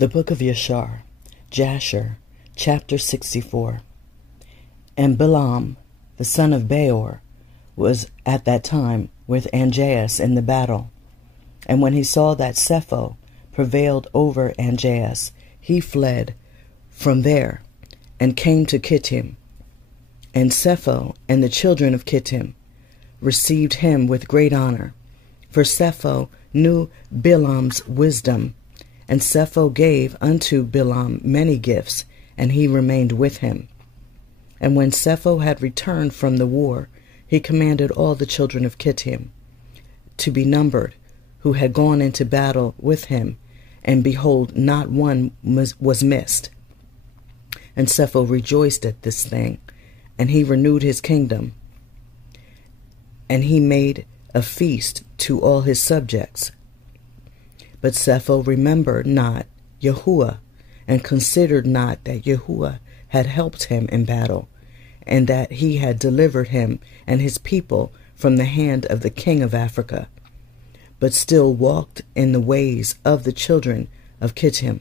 The Book of Yashar, Jasher, chapter 64. And Balaam, the son of Beor, was at that time with Angeas in the battle. And when he saw that Cepher prevailed over Angeas, he fled from there and came to Kittim. And Cepher and the children of Kittim received him with great honor, for Cepher knew Balaam's wisdom. And Cepher gave unto Balaam many gifts, and he remained with him. And when Cepher had returned from the war, he commanded all the children of Kittim to be numbered, who had gone into battle with him, and behold, not one was missed. And Cepher rejoiced at this thing, and he renewed his kingdom. And he made a feast to all his subjects. But Cepher remembered not Yahuwah, and considered not that Yahuwah had helped him in battle, and that he had delivered him and his people from the hand of the king of Africa, but still walked in the ways of the children of Kittim,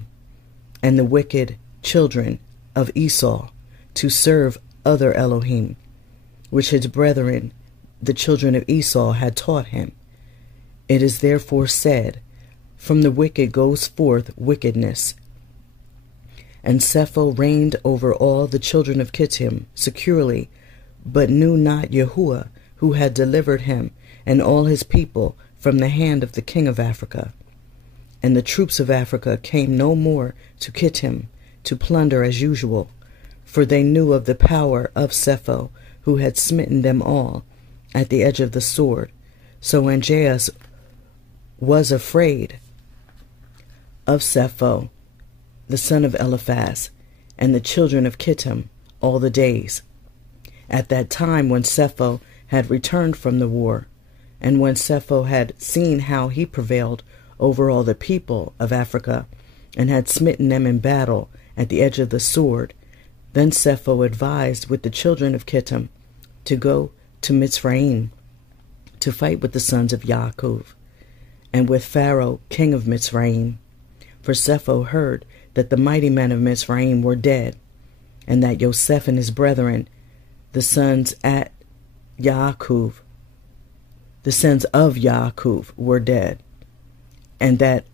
and the wicked children of Esau, to serve other Elohim, which his brethren, the children of Esau, had taught him. It is therefore said, from the wicked goes forth wickedness. And Cepher reigned over all the children of Kittim securely, but knew not Yahuwah, who had delivered him and all his people from the hand of the king of Africa. And the troops of Africa came no more to Kittim to plunder as usual, for they knew of the power of Cepher, who had smitten them all at the edge of the sword. So Angeas was afraid of Cepher, the son of Eliphaz, and the children of Kittim all the days. At that time when Cepher had returned from the war, and when Cepher had seen how he prevailed over all the people of Africa, and had smitten them in battle at the edge of the sword, then Cepher advised with the children of Kittim to go to Mitzrayim to fight with the sons of Yaakov, and with Pharaoh king of Mitzrayim. For Cepher heard that the mighty men of Mitzrayim were dead, and that Yosef and his brethren, the sons of Yaakov, were dead, and that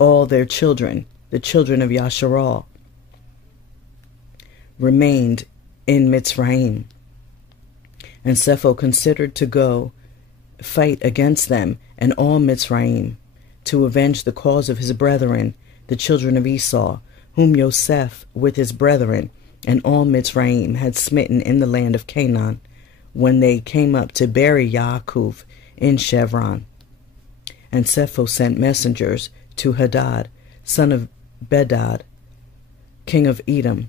all their children, the children of Yashar, remained in Mitzrayim. And Cepher considered to go fight against them and all Mitzrayim, to avenge the cause of his brethren, the children of Esau, whom Yosef with his brethren and all Mitzrayim had smitten in the land of Canaan, when they came up to bury Yaakov in Chevron. And Cepher sent messengers to Hadad, son of Bedad, king of Edom,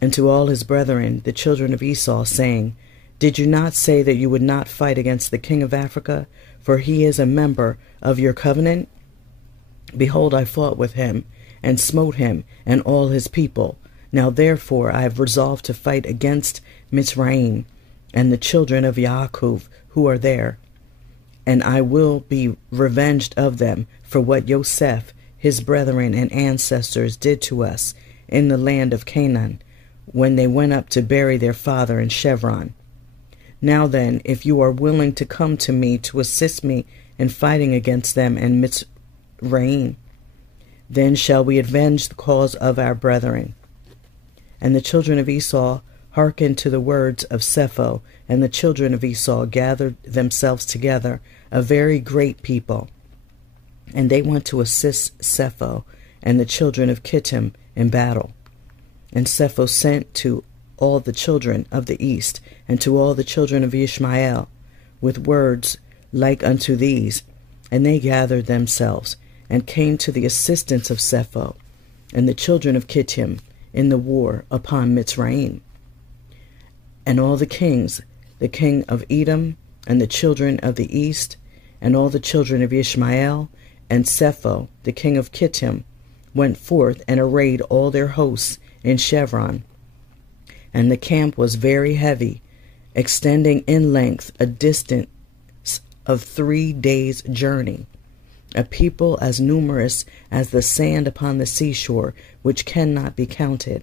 and to all his brethren, the children of Esau, saying, Did you not say that you would not fight against the king of Africa, for he is a member of your covenant? Behold, I fought with him, and smote him and all his people. Now therefore I have resolved to fight against Mitzrayim and the children of Yaakov who are there, and I will be revenged of them for what Yosef, his brethren and ancestors, did to us in the land of Canaan, when they went up to bury their father in Chevron. Now then, if you are willing to come to me to assist me in fighting against them and Mitzrayim, then shall we avenge the cause of our brethren. And the children of Esau hearkened to the words of Cepher, and the children of Esau gathered themselves together, a very great people. And they went to assist Cepher and the children of Kittim in battle. And Cepher sent to all the children of the east, and to all the children of Ishmael, with words like unto these, and they gathered themselves, and came to the assistance of Cepher and the children of Kittim in the war upon Mitzrayim. And all the kings, the king of Edom, and the children of the east, and all the children of Ishmael, and Cepher, the king of Kittim, went forth and arrayed all their hosts in Chevron. And the camp was very heavy, extending in length a distance of 3 days' journey, a people as numerous as the sand upon the seashore, which cannot be counted.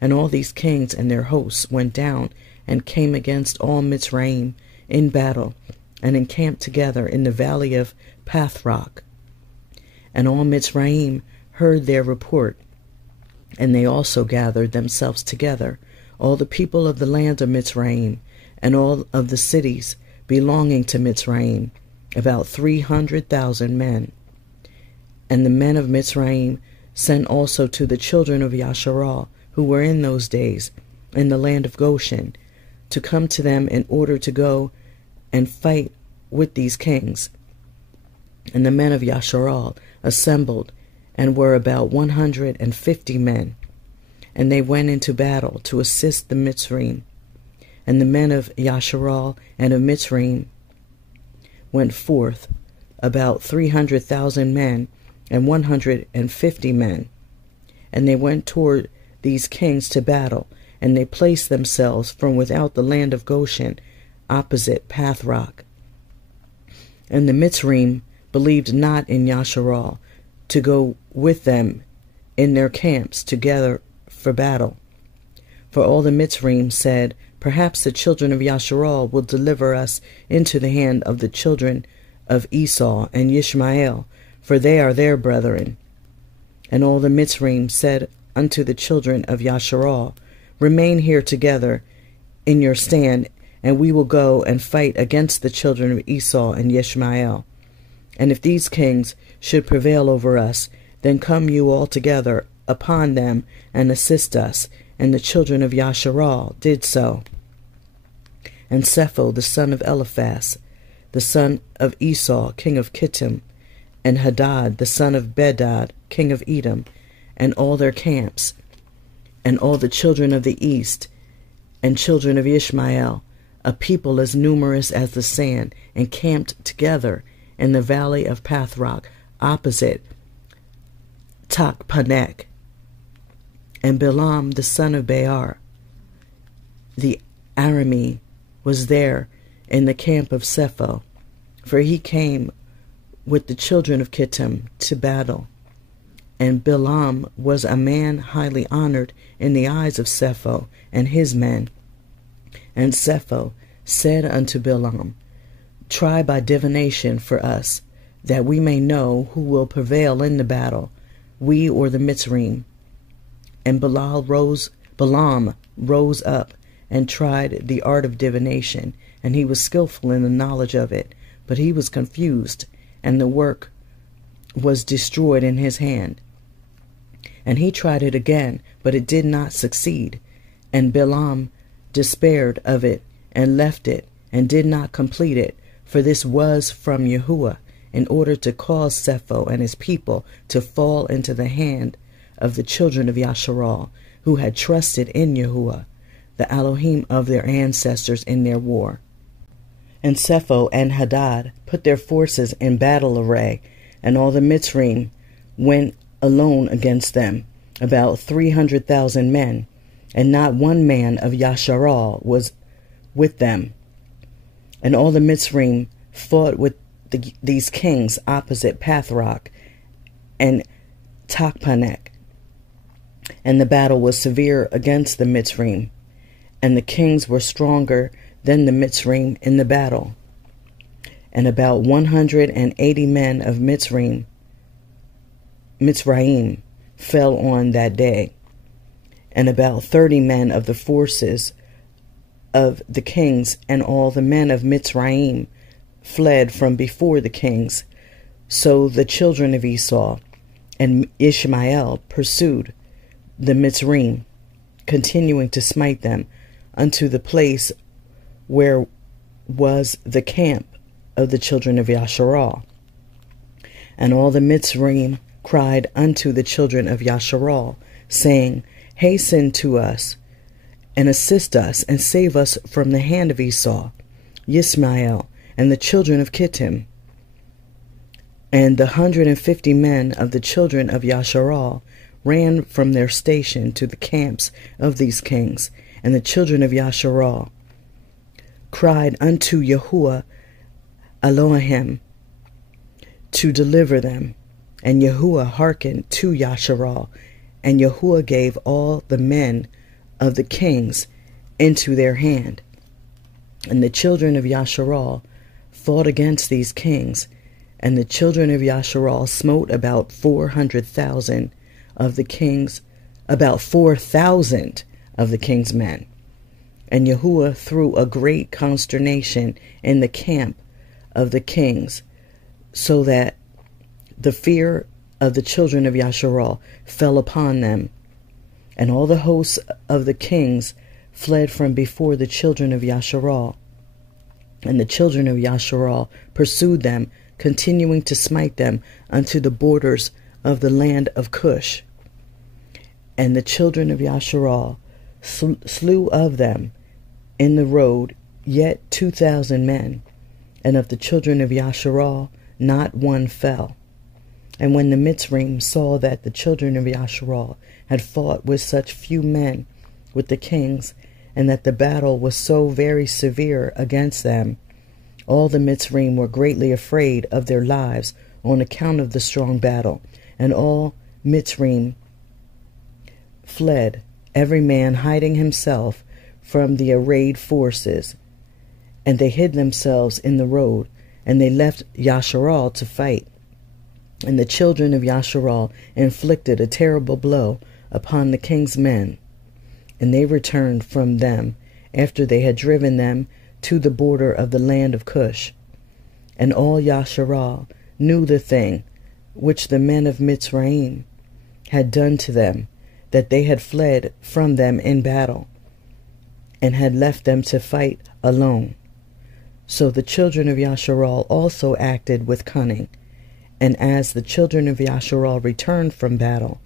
And all these kings and their hosts went down and came against all Mitzrayim in battle, and encamped together in the valley of Pathrock. And all Mitzrayim heard their report, and they also gathered themselves together, all the people of the land of Mitzrayim, and all of the cities belonging to Mitzrayim, about 300,000 men. And the men of Mitzrayim sent also to the children of Yashar, who were in those days in the land of Goshen, to come to them in order to go and fight with these kings. And the men of Yashar assembled, and were about 150 men, and they went into battle to assist the Mitzrayim. And the men of Yashar and of Mitzrayim went forth, about 300,000 men and 150 men, and they went toward these kings to battle, and they placed themselves from without the land of Goshen, opposite Pathrock. And the Mitzrayim believed not in Yashar to go with them in their camps together for battle. For all the Mitzrayim said, perhaps the children of Yashar will deliver us into the hand of the children of Esau and Ishmael, for they are their brethren. And all the Mitzrayim said unto the children of Yashar, remain here together in your stand, and we will go and fight against the children of Esau and Ishmael. And if these kings should prevail over us, then come you all together upon them and assist us. And the children of Yashar did so. And Cepher the son of Eliphaz, the son of Esau, king of Kittim, and Hadad the son of Bedad, king of Edom, and all their camps, and all the children of the east, and children of Ishmael, a people as numerous as the sand, encamped together in the valley of Pathrock, opposite Tachpanheh. And Balaam the son of Beor, the Aramean, was there in the camp of Cepher, for he came with the children of Kittim to battle. And Balaam was a man highly honored in the eyes of Cepher and his men. And Cepher said unto Balaam, try by divination for us, that we may know who will prevail in the battle, we or the Mitzrayim. And Balaam rose up and tried the art of divination, and he was skillful in the knowledge of it, but he was confused, and the work was destroyed in his hand. And he tried it again, but it did not succeed. And Balaam despaired of it, and left it, and did not complete it, for this was from Yahuwah, in order to cause Cepher and his people to fall into the hand of the children of Yashar, who had trusted in Yahuwah, the Elohim of their ancestors, in their war. And Cepher and Hadad put their forces in battle array, and all the Mitzrayim went alone against them, about 300,000 men, and not one man of Yashar was with them. And all the Mitzrayim fought with these kings opposite Pathrock and Tachpanheh. And the battle was severe against the Mitzrayim, and the kings were stronger than the Mitzrayim in the battle. And about 180 men of Mitzrayim fell on that day, and about 30 men of the forces of the kings, and all the men of Mitzrayim fled from before the kings. So the children of Esau and Ishmael pursued the Mitzrayim, continuing to smite them unto the place where was the camp of the children of Yashar. And all the Mitzrayim cried unto the children of Yashar, saying, hasten to us, and assist us, and save us from the hand of Esau, Ishmael, and the children of Kittim. And the 150 men of the children of Yashar ran from their station to the camps of these kings. And the children of Yashar cried unto Yahuwah Elohim to deliver them. And Yahuwah hearkened to Yasharal, and Yahuwah gave all the men of the kings into their hand. And the children of Yasharal fought against these kings, and the children of Yasharal smote about 400,000 of the kings, about 4,000 of the king's men. And Yahuwah threw a great consternation in the camp of the kings, so that the fear of the children of Yasharal fell upon them. And all the hosts of the kings fled from before the children of Yasharal. And the children of Yasharal pursued them, continuing to smite them unto the borders of the land of Cush. And the children of Yasharal slew of them in the road yet 2,000 men, and of the children of Yasharal not one fell. And when the Mitzrayim saw that the children of Yasharal had fought with such few men with the kings, and that the battle was so very severe against them, all the Mitzrayim were greatly afraid of their lives on account of the strong battle. And all Mitzrayim fled, every man hiding himself from the arrayed forces. And they hid themselves in the road, and they left Yasharal to fight. And the children of Yasharal inflicted a terrible blow upon the king's men. And they returned from them after they had driven them to the border of the land of Cush. And all Yasharal knew the thing which the men of Mitzrayim had done to them, that they had fled from them in battle, and had left them to fight alone. So the children of Yasharal also acted with cunning. And as the children of Yasharal returned from battle,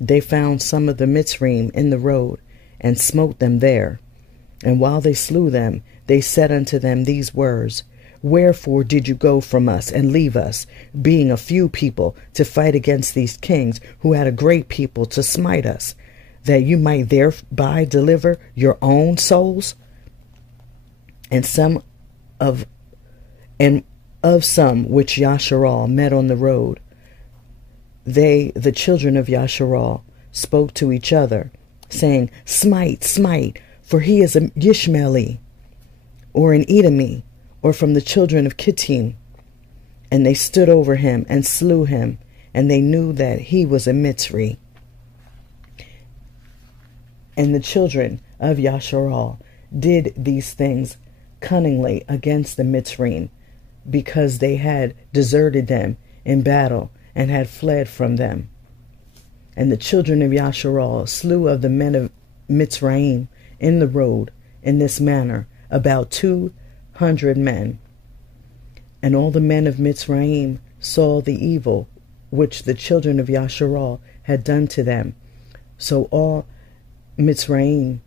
they found some of the Mitzrayim in the road, and smote them there. And while they slew them, they said unto them these words, Wherefore did you go from us, and leave us, being a few people, to fight against these kings, who had a great people to smite us, that you might thereby deliver your own souls? And of some which Yasharal met on the road, they, the children of Yasharal, spoke to each other, saying, Smite, smite, for he is a Yishmaeli, or an Edomi, or from the children of Kittim. And they stood over him and slew him, and they knew that he was a Mitzri. And the children of Yasharal did these things cunningly against the Mitzrayim, because they had deserted them in battle and had fled from them. And the children of Yasharal slew of the men of Mitzrayim in the road in this manner about 200 men. And all the men of Mitzrayim saw the evil which the children of Yasharal had done to them. So all Mitzrayim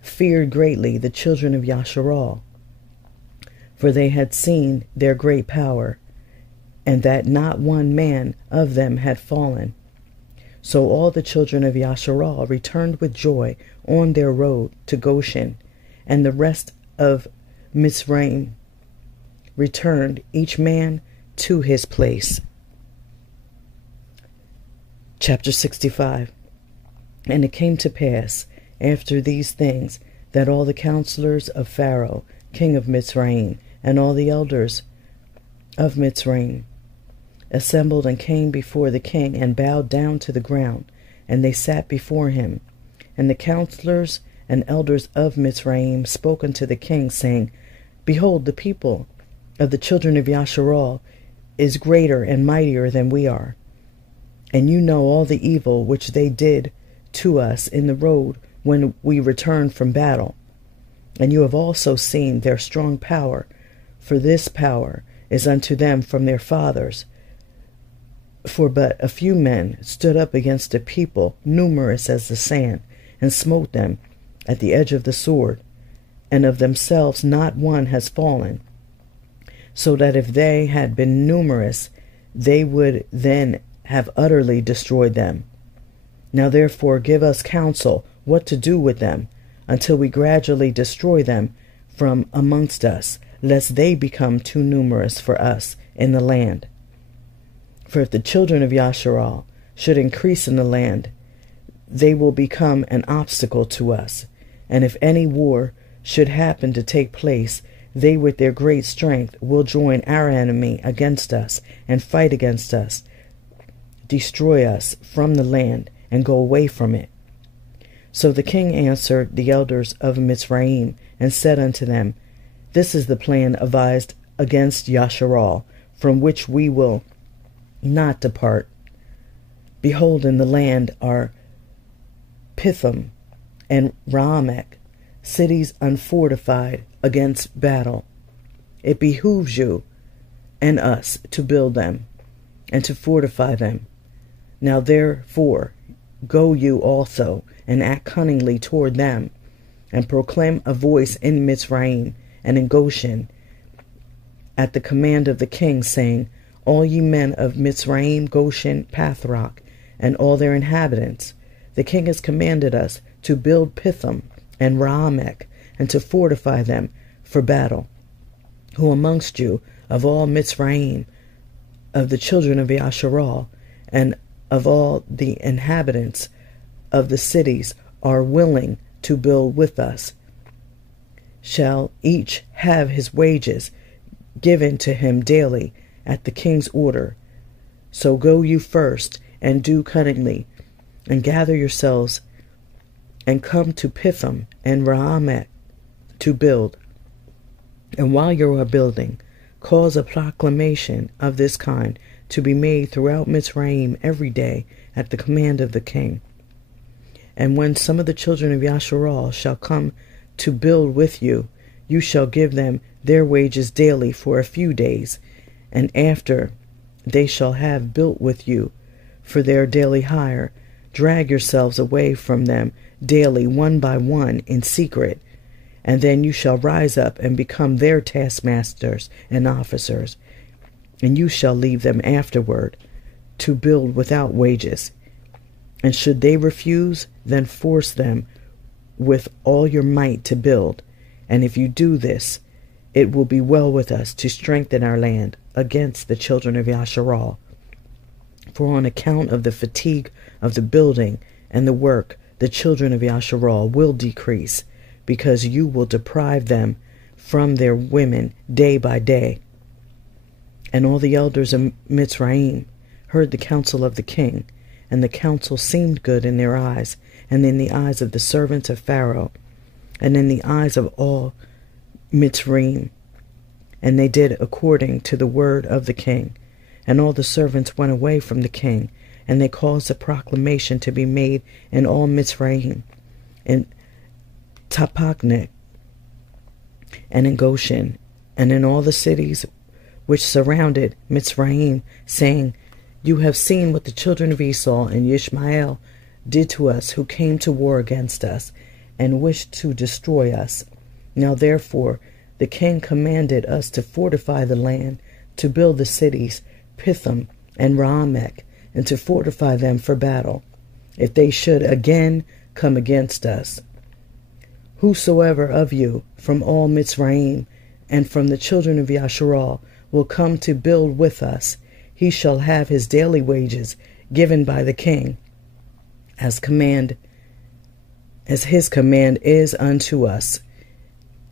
feared greatly the children of Yasharal, for they had seen their great power, and that not one man of them had fallen. So all the children of Yasharal returned with joy on their road to Goshen, and the rest of Mitzrayim returned, each man to his place. Chapter 65. And it came to pass after these things, that all the counselors of Pharaoh, king of Mitzrayim, and all the elders of Mitzrayim assembled and came before the king, and bowed down to the ground, and they sat before him. And the counselors and elders of Mitzrayim spoke unto the king, saying, Behold, the people of the children of Yasharal is greater and mightier than we are. And you know all the evil which they did to us in the road when we returned from battle. And you have also seen their strong power, for this power is unto them from their fathers. For but a few men stood up against a people numerous as the sand, and smote them at the edge of the sword, and of themselves not one has fallen. So that if they had been numerous, they would then have utterly destroyed them. Now therefore give us counsel what to do with them, until we gradually destroy them from amongst us, lest they become too numerous for us in the land. For if the children of Yasharal should increase in the land, they will become an obstacle to us. And if any war should happen to take place, they with their great strength will join our enemy against us and fight against us, destroy us from the land, and go away from it. So the king answered the elders of Mitzrayim and said unto them, This is the plan devised against Yasharal, from which we will not depart. Behold, in the land are Pithom and Raamek, cities unfortified against battle. It behooves you and us to build them and to fortify them. Now therefore go you also and act cunningly toward them, and proclaim a voice in Mitzrayim and in Goshen at the command of the king, saying, All ye men of Mitzrayim, Goshen, Pathrock, and all their inhabitants, the king has commanded us to build Pithom and Raamek, and to fortify them for battle. Who amongst you, of all Mitzrayim, of the children of Yasharal, and of all the inhabitants of the cities, are willing to build with us, shall each have his wages given to him daily at the king's order. So go you first, and do cunningly, and gather yourselves, and come to Pithom and Raamek to build. And while you are building, cause a proclamation of this kind to be made throughout Mitzrayim every day at the command of the king. And when some of the children of Yasharal shall come to build with you, you shall give them their wages daily for a few days, and after they shall have built with you for their daily hire, drag yourselves away from them daily one by one in secret, and then you shall rise up and become their taskmasters and officers, and you shall leave them afterward to build without wages. And should they refuse, then force them with all your might to build. And if you do this, it will be well with us to strengthen our land against the children of Yasharal. For on account of the fatigue of the building and the work, the children of Yasharal will decrease, because you will deprive them from their women day by day. And all the elders of Mitzrayim heard the counsel of the king, and the counsel seemed good in their eyes, and in the eyes of the servants of Pharaoh, and in the eyes of all Mitzrayim. And they did according to the word of the king. And all the servants went away from the king, and they caused a proclamation to be made in all Mitzrayim, in Tapachneh, and in Goshen, and in all the cities which surrounded Mitzrayim, saying, You have seen what the children of Esau and Ishmael did to us, who came to war against us, and wished to destroy us. Now therefore the king commanded us to fortify the land, to build the cities, Pithom and Raamek, and to fortify them for battle, if they should again come against us. Whosoever of you from all Mitzrayim and from the children of Yasharal will come to build with us, he shall have his daily wages given by the king, as his command is unto us.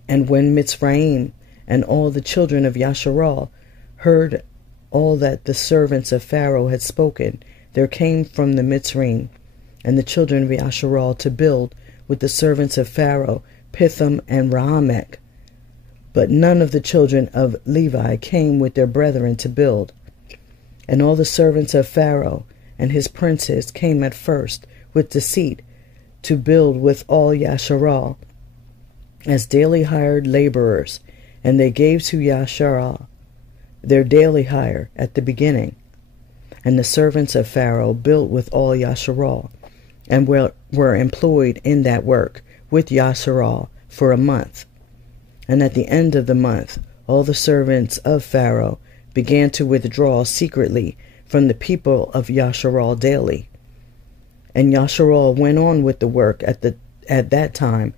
And when Mitzrayim and all the children of Yasharal heard all that the servants of Pharaoh had spoken, there came from the Mitzrayim and the children of Yasharal to build with the servants of Pharaoh Pithom and Raamek. But none of the children of Levi came with their brethren to build. And all the servants of Pharaoh and his princes came at first with deceit to build with all Yasharal as daily hired laborers, and they gave to Yashar their daily hire at the beginning. And the servants of Pharaoh built with all Yasharal, and were employed in that work with Yasharal for a month. And at the end of the month, all the servants of Pharaoh began to withdraw secretly from the people of Yasharal daily. And Yasharal went on with the work at that time,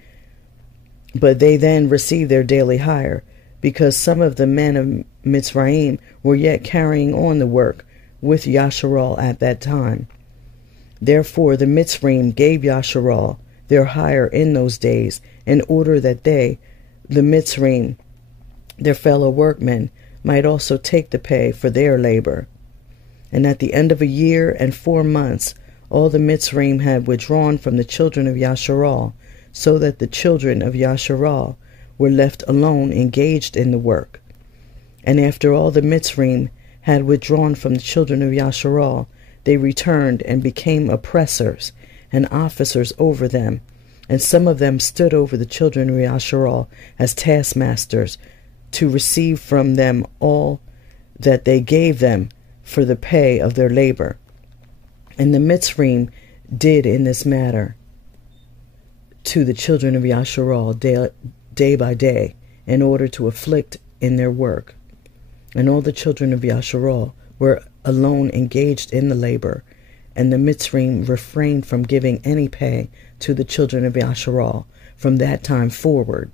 but they then received their daily hire, because some of the men of Mitzrayim were yet carrying on the work with Yasharal at that time. Therefore the Mitzrayim gave Yasharal their hire in those days, in order that they, the Mitzrayim, their fellow workmen, might also take the pay for their labor. And at the end of a year and 4 months, all the Mitzrayim had withdrawn from the children of Yasharal, so that the children of Yasharal were left alone engaged in the work. And after all the Mitzrayim had withdrawn from the children of Yasharal, they returned and became oppressors and officers over them. And some of them stood over the children of Yasharal as taskmasters, to receive from them all that they gave them for the pay of their labor. And the Mitzrayim did in this matter to the children of Yasharal day by day, in order to afflict in their work. And all the children of Yasharal were alone engaged in the labor, and the Mitzrayim refrained from giving any pay to the children of Yasharal from that time forward.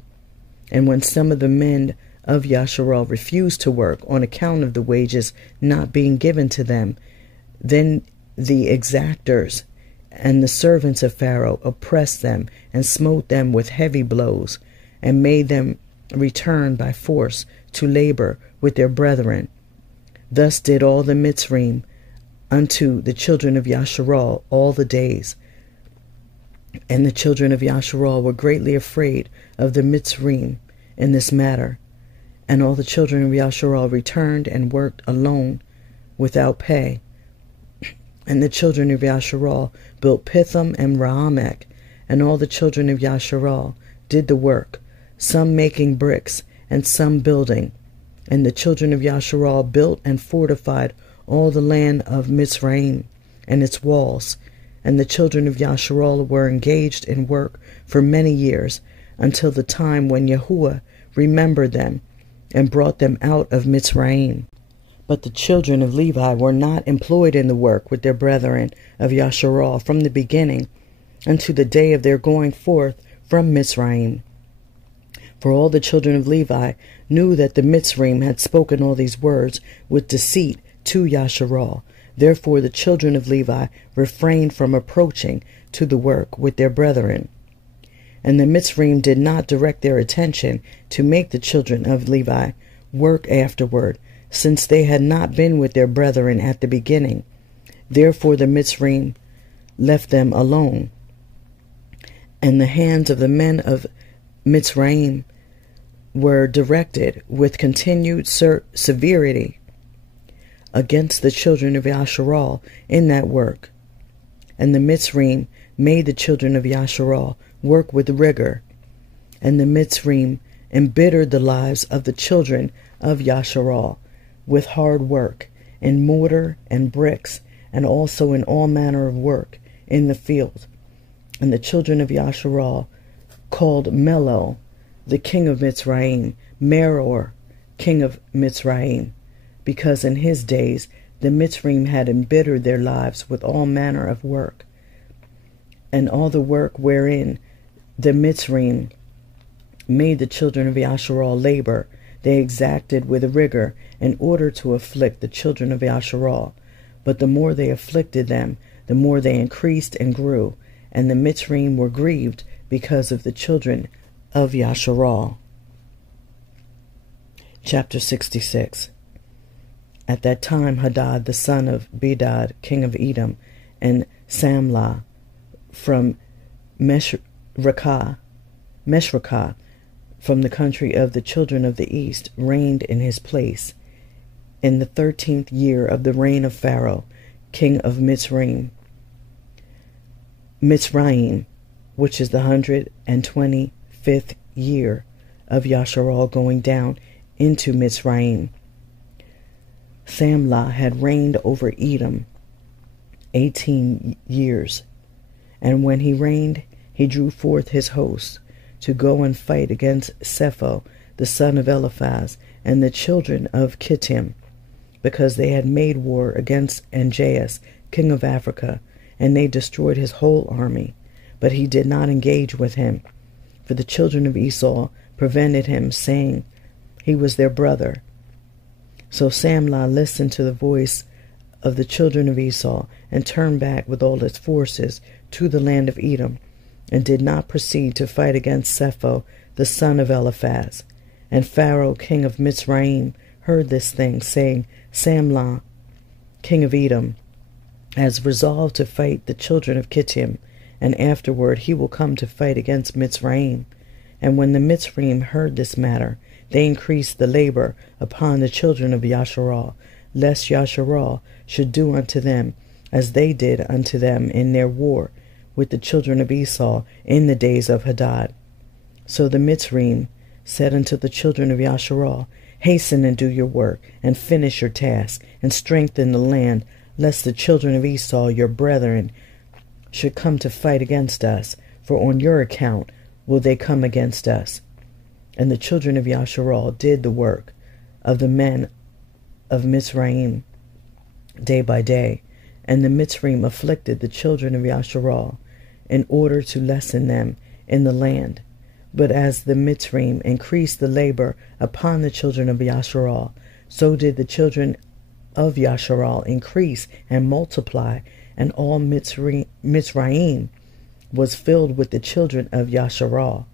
And when some of the men of Yasharal refused to work on account of the wages not being given to them, then the exactors and the servants of Pharaoh oppressed them and smote them with heavy blows, and made them return by force to labor with their brethren. Thus did all the Mitzrayim unto the children of Yasharal all the days. And the children of Yasharal were greatly afraid of the Mitzrayim in this matter. And all the children of Yasharal returned and worked alone without pay. And the children of Yasharal built Pithom and Raamek, and all the children of Yasharal did the work, some making bricks and some building. And the children of Yasharal built and fortified all the land of Mitzrayim and its walls. And the children of Yasharal were engaged in work for many years, until the time when Yahuwah remembered them and brought them out of Mitzrayim. But the children of Levi were not employed in the work with their brethren of Yasharal from the beginning unto the day of their going forth from Mitzrayim. For all the children of Levi knew that the Mitzrayim had spoken all these words with deceit to Yasharal. Therefore the children of Levi refrained from approaching to the work with their brethren. And the Mitzrayim did not direct their attention to make the children of Levi work afterward, since they had not been with their brethren at the beginning. Therefore the Mitzrayim left them alone. And the hands of the men of Mitzrayim were directed with continued severity against the children of Yasharal in that work. And the Mitzrayim made the children of Yasharal work with rigor, and the Mitzrayim embittered the lives of the children of Yasharal with hard work in mortar and bricks, and also in all manner of work in the field. And the children of Yasharal called Melol, the king of Mitzrayim, Meror, king of Mitzrayim, because in his days the Mitzrayim had embittered their lives with all manner of work. And all the work wherein the Mitzrayim made the children of Yasharal labor, they exacted with rigor in order to afflict the children of Yasharal. But the more they afflicted them, the more they increased and grew, and the Mitzrayim were grieved because of the children of Yasharal. Chapter 66. At that time Hadad the son of Bedad, king of Edom, and Samlah from Meshrakah, from the country of the children of the east, reigned in his place, in the 13th year of the reign of Pharaoh, king of Mitzrayim, which is the 125th year of Yasharal going down into Mitzrayim. Samlah had reigned over Edom 18 years, and when he reigned, he drew forth his hosts to go and fight against Cepher, the son of Eliphaz, and the children of Kittim, because they had made war against Angeas, king of Africa, and they destroyed his whole army. But he did not engage with him, for the children of Esau prevented him, saying he was their brother. So Samlah listened to the voice of the children of Esau, and turned back with all its forces to the land of Edom, and did not proceed to fight against Cepher the son of Eliphaz. And Pharaoh king of Mitzrayim heard this thing, saying, Samlah king of Edom has resolved to fight the children of Kittim, and afterward he will come to fight against Mitzrayim. And when the Mitzrayim heard this matter, they increased the labor upon the children of Yashar, lest Yashar should do unto them as they did unto them in their war with the children of Esau in the days of Hadad. So the Mitzrayim said unto the children of Yashar, Hasten and do your work, and finish your task, and strengthen the land, lest the children of Esau, your brethren, should come to fight against us, for on your account will they come against us. And the children of Yashar did the work of the men of Mitzrayim day by day, and the Mitzrayim afflicted the children of Yashar in order to lessen them in the land. But as the Mitzrayim increased the labor upon the children of Yashar, so did the children of Yashar increase and multiply, and all Mitzrayim was filled with the children of Yashar.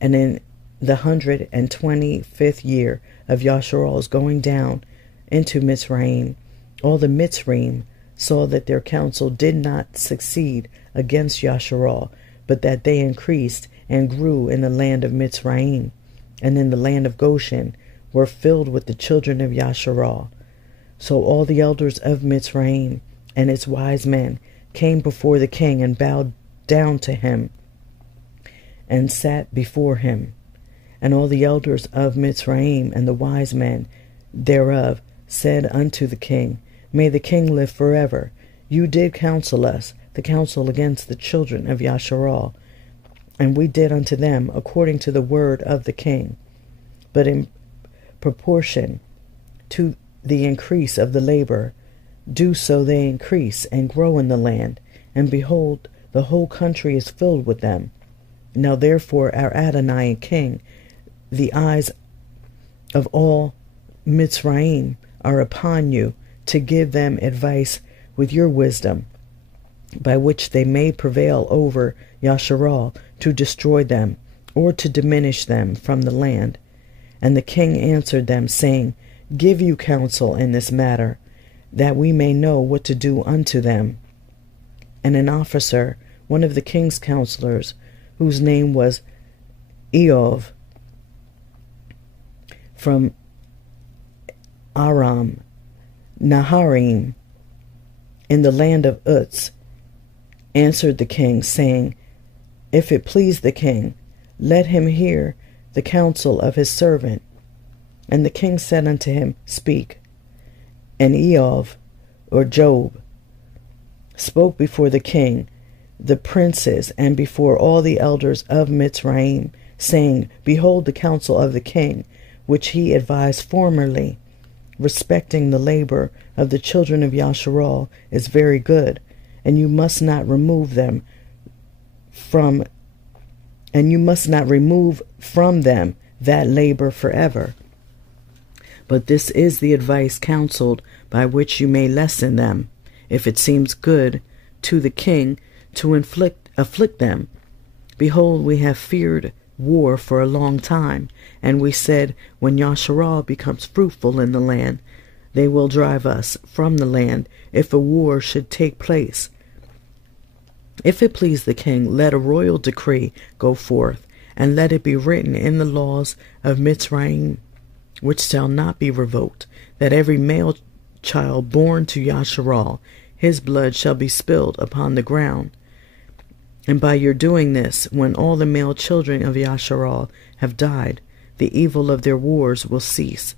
And in the 125th year of Yashar's going down into Mitzrayim, all the Mitzrayim saw that their counsel did not succeed against Yashar, but that they increased and grew in the land of Mitzrayim, and in the land of Goshen were filled with the children of Yashar. So all the elders of Mitzrayim and its wise men came before the king and bowed down to him and sat before him. And all the elders of Mitzrayim and the wise men thereof said unto the king, May the king live forever. You did counsel us, the counsel against the children of Yashar, and we did unto them according to the word of the king. But in proportion to the increase of the labor, do so they increase and grow in the land, and behold, the whole country is filled with them. Now therefore our Adonai king, the eyes of all Mitzrayim are upon you, to give them advice with your wisdom, by which they may prevail over Yashar to destroy them, or to diminish them from the land. And the king answered them, saying, Give you counsel in this matter, that we may know what to do unto them. And an officer, one of the king's counselors, whose name was Eov, from Aram Naharim, in the land of Uz, answered the king, saying, If it please the king, let him hear the counsel of his servant. And the king said unto him, Speak. And Eov, or Job, spoke before the king, the princes, and before all the elders of Mitzrayim, saying, Behold, the counsel of the king, which he advised formerly, respecting the labor of the children of Yashar, is very good, and you must not remove them from them that labor forever. But this is the advice counseled by which you may lessen them, if it seems good to the king to afflict them. Behold, we have feared war for a long time, and we said, when Yashar becomes fruitful in the land, they will drive us from the land if a war should take place. If it please the king, let a royal decree go forth, and let it be written in the laws of Mitzrayim, which shall not be revoked, that every male child born to Yashar, his blood shall be spilled upon the ground. And by your doing this, when all the male children of Yashar have died, the evil of their wars will cease.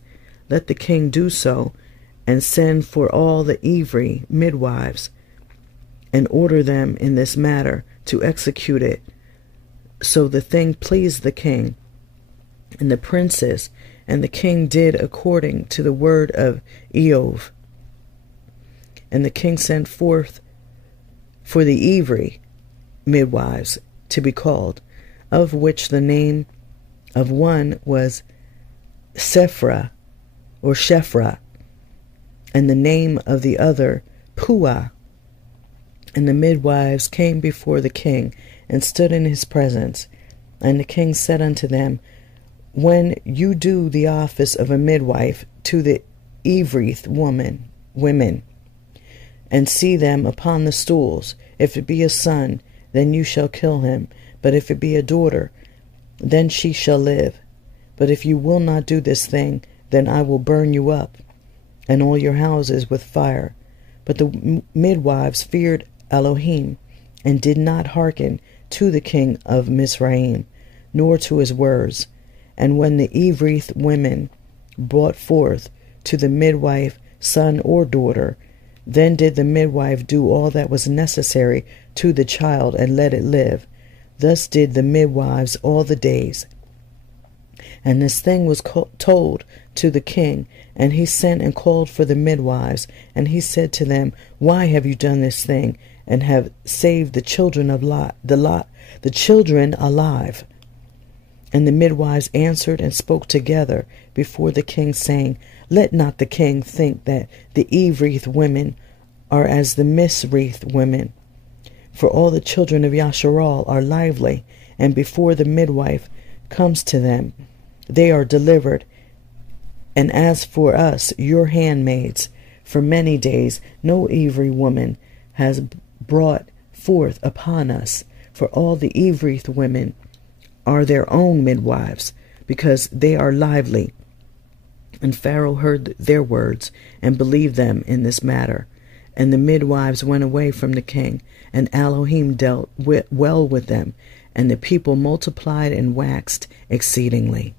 Let the king do so, and send for all the Ivri midwives, and order them in this matter to execute it. So the thing pleased the king and the princes, and the king did according to the word of Eov. And the king sent forth for the Ivri midwives to be called, of which the name of one was Cepher, or Shephrah, and the name of the other Puah. And the midwives came before the king, and stood in his presence. And the king said unto them, When you do the office of a midwife to the Evrith women, and see them upon the stools, if it be a son, then you shall kill him. But if it be a daughter, then she shall live. But if you will not do this thing, then I will burn you up, and all your houses with fire. But the midwives feared Elohim, and did not hearken to the king of Mizraim, nor to his words. And when the Evrith women brought forth to the midwife son or daughter, then did the midwife do all that was necessary to the child, and let it live. Thus did the midwives all the days. And this thing was told to the king, and he sent and called for the midwives, and he said to them, Why have you done this thing, and have saved the children the children alive? And the midwives answered and spoke together before the king, saying, Let not the king think that the Evrith women are as the Mizraim women. For all the children of Yashar are lively, and before the midwife comes to them, they are delivered. And as for us, your handmaids, for many days no Evrith woman has brought forth upon us, for all the Evrith women are their own midwives, because they are lively. And Pharaoh heard their words, and believed them in this matter. And the midwives went away from the king, and Elohim dealt well with them, and the people multiplied and waxed exceedingly.